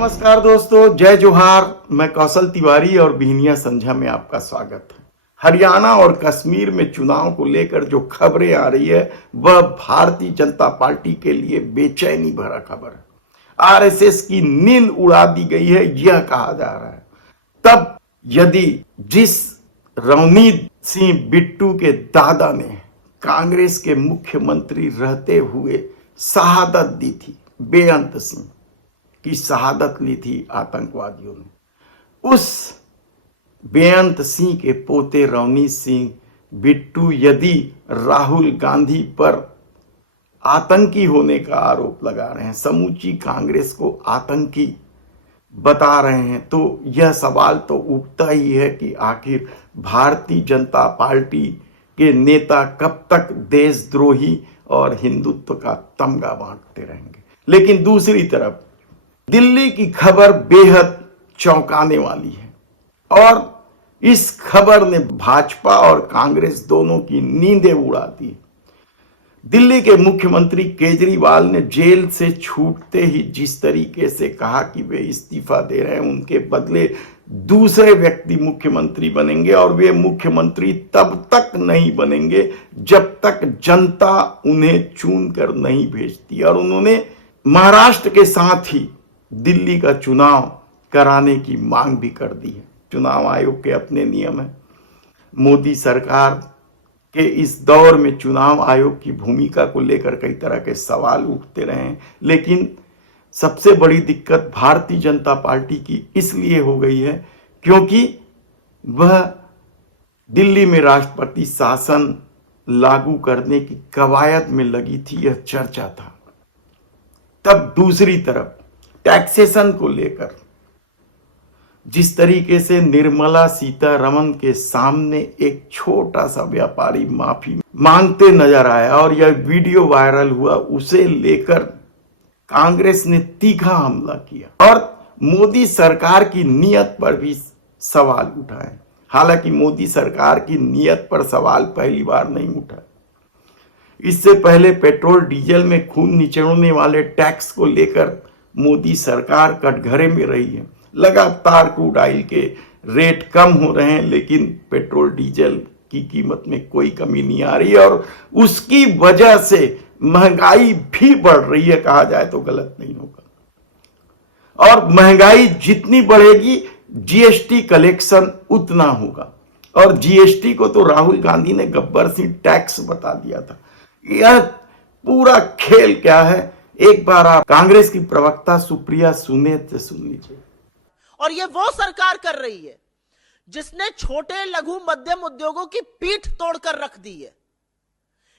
नमस्कार दोस्तों, जय जोहार। मैं कौशल तिवारी और बिहनिया संझा में आपका स्वागत है। हरियाणा और कश्मीर में चुनाव को लेकर जो खबरें आ रही है वह भारतीय जनता पार्टी के लिए बेचैनी भरा खबर है। आरएसएस की नींद उड़ा दी गई है, यह कहा जा रहा है। तब यदि जिस रवनीत सिंह बिट्टू के दादा ने कांग्रेस के मुख्यमंत्री रहते हुए शहादत दी थी, बेअंत सिंह की शहादत ली थी आतंकवादियों ने, उस बेअंत सिंह के पोते रवनीत सिंह बिट्टू यदि राहुल गांधी पर आतंकी होने का आरोप लगा रहे हैं, समूची कांग्रेस को आतंकी बता रहे हैं, तो यह सवाल तो उठता ही है कि आखिर भारतीय जनता पार्टी के नेता कब तक देशद्रोही और हिंदुत्व का तमगा बांटते रहेंगे। लेकिन दूसरी तरफ दिल्ली की खबर बेहद चौंकाने वाली है और इस खबर ने भाजपा और कांग्रेस दोनों की नींदें उड़ा दी। दिल्ली के मुख्यमंत्री केजरीवाल ने जेल से छूटते ही जिस तरीके से कहा कि वे इस्तीफा दे रहे हैं, उनके बदले दूसरे व्यक्ति मुख्यमंत्री बनेंगे और वे मुख्यमंत्री तब तक नहीं बनेंगे जब तक जनता उन्हें चुनकर नहीं भेजती। और उन्होंने महाराष्ट्र के साथ ही दिल्ली का चुनाव कराने की मांग भी कर दी है। चुनाव आयोग के अपने नियम है। मोदी सरकार के इस दौर में चुनाव आयोग की भूमिका को लेकर कई तरह के सवाल उठते रहे हैं, लेकिन सबसे बड़ी दिक्कत भारतीय जनता पार्टी की इसलिए हो गई है क्योंकि वह दिल्ली में राष्ट्रपति शासन लागू करने की कवायद में लगी थी, यह चर्चा था। तब दूसरी तरफ टैक्सेशन को लेकर जिस तरीके से निर्मला सीतारमण के सामने एक छोटा सा व्यापारी माफी मांगते नजर आया और यह वीडियो वायरल हुआ, उसे लेकर कांग्रेस ने तीखा हमला किया और मोदी सरकार की नीयत पर भी सवाल उठाए। हालांकि मोदी सरकार की नीयत पर सवाल पहली बार नहीं उठा। इससे पहले पेट्रोल डीजल में खून निचोड़ने वाले टैक्स को लेकर मोदी सरकार कटघरे में रही है। लगातार क्रूड ऑयल के रेट कम हो रहे हैं, लेकिन पेट्रोल डीजल की कीमत में कोई कमी नहीं आ रही और उसकी वजह से महंगाई भी बढ़ रही है, कहा जाए तो गलत नहीं होगा। और महंगाई जितनी बढ़ेगी जीएसटी कलेक्शन उतना होगा। और जीएसटी को तो राहुल गांधी ने गब्बर सिंह टैक्स बता दिया था। यह पूरा खेल क्या है, एक बार आप कांग्रेस की प्रवक्ता सुप्रिया सुने से सुन लीजिए। और ये वो सरकार कर रही है जिसने छोटे लघु मध्यम उद्योगों की पीठ तोड़कर रख दी है।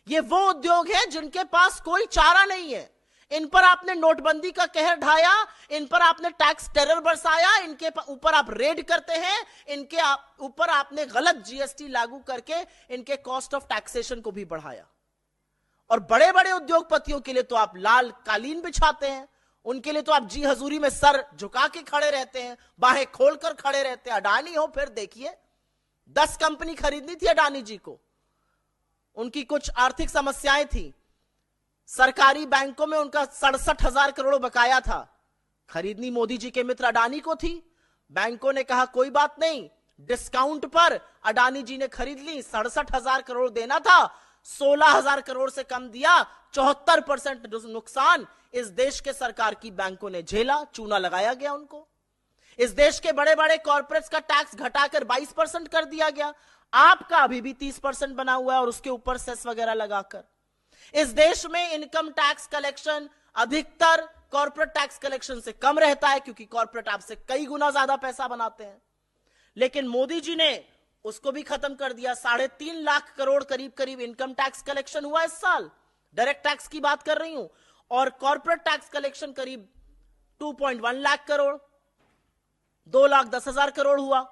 ये वो उद्योग है जिनके पास कोई चारा नहीं है। इन पर आपने नोटबंदी का कहर ढाया, इन पर आपने टैक्स टेरर बरसाया, इनके ऊपर आप रेड करते हैं, इनके ऊपर आपने गलत जीएसटी लागू करके इनके कॉस्ट ऑफ टैक्सेशन को भी बढ़ाया। और बड़े बड़े उद्योगपतियों के लिए तो आप लाल कालीन बिछाते हैं, उनके लिए तो आप जी हजूरी में सर झुका के खड़े रहते हैं, बाहें खोलकर खड़े रहते हैं। अडानी हो, फिर देखिए 10 कंपनी खरीदनी थी अडानी जी को, उनकी कुछ आर्थिक समस्याएं थी, सरकारी बैंकों में उनका 67,000 करोड़ बकाया था, खरीदनी मोदी जी के मित्र अडानी को थी। बैंकों ने कहा कोई बात नहीं, डिस्काउंट पर अडानी जी ने खरीद ली। 67,000 करोड़ देना था, 16,000 करोड़ से कम दिया। 74% नुकसान इस देश के सरकार की बैंकों ने झेला, चूना लगाया गया उनको। इस देश के बड़े बड़े कॉर्पोरेट्स का टैक्स घटाकर 22% कर दिया गया, आपका अभी भी 30% बना हुआ है और उसके ऊपर सेस वगैरह लगाकर। इस देश में इनकम टैक्स कलेक्शन अधिकतर कॉर्पोरेट टैक्स कलेक्शन से कम रहता है क्योंकि कॉर्पोरेट आपसे कई गुना ज्यादा पैसा बनाते हैं। लेकिन मोदी जी ने उसको भी खत्म कर दिया। 3.5 लाख करोड़ करीब करीब इनकम टैक्स कलेक्शन हुआ इस साल, डायरेक्ट टैक्स की बात कर रही हूं, और कॉर्पोरेट टैक्स कलेक्शन करीब 2.1 लाख करोड़, 2,10,000 करोड़ हुआ।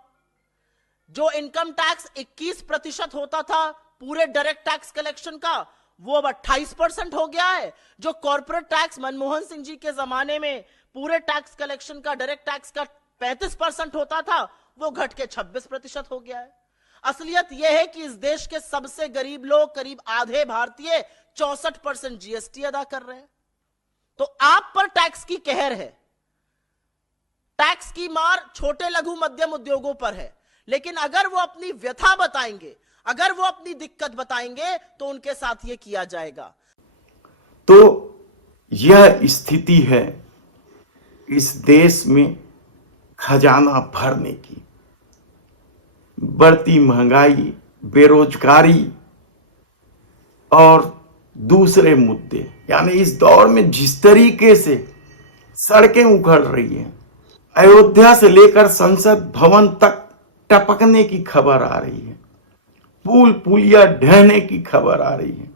जो इनकम टैक्स 21% होता था पूरे डायरेक्ट टैक्स कलेक्शन का, वो अब 28% हो गया है। जो कॉर्पोरेट टैक्स मनमोहन सिंह जी के जमाने में पूरे टैक्स कलेक्शन का, डायरेक्ट टैक्स का 35% होता था, वो घट के 26% हो गया है। असलियत यह है कि इस देश के सबसे गरीब लोग, करीब आधे भारतीय, 64% जीएसटी अदा कर रहे हैं। तो आप पर टैक्स की कहर है। टैक्स की मार छोटे लघु मध्यम उद्योगों पर है, लेकिन अगर वो अपनी व्यथा बताएंगे, अगर वो अपनी दिक्कत बताएंगे तो उनके साथ ये किया जाएगा। तो यह स्थिति है इस देश में खजाना भरने की। बढ़ती महंगाई, बेरोजगारी और दूसरे मुद्दे, यानी इस दौर में जिस तरीके से सड़कें उखड़ रही हैं, अयोध्या से लेकर संसद भवन तक टपकने की खबर आ रही है, पुल पुलिया ढहने की खबर आ रही है,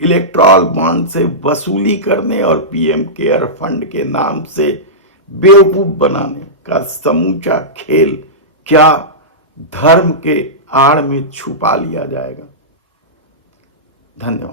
इलेक्ट्रॉल बॉन्ड से वसूली करने और पीएम केयर फंड के नाम से बेवकूफ बनाने का समूचा खेल क्या धर्म के आड़ में छुपा लिया जाएगा? धन्यवाद।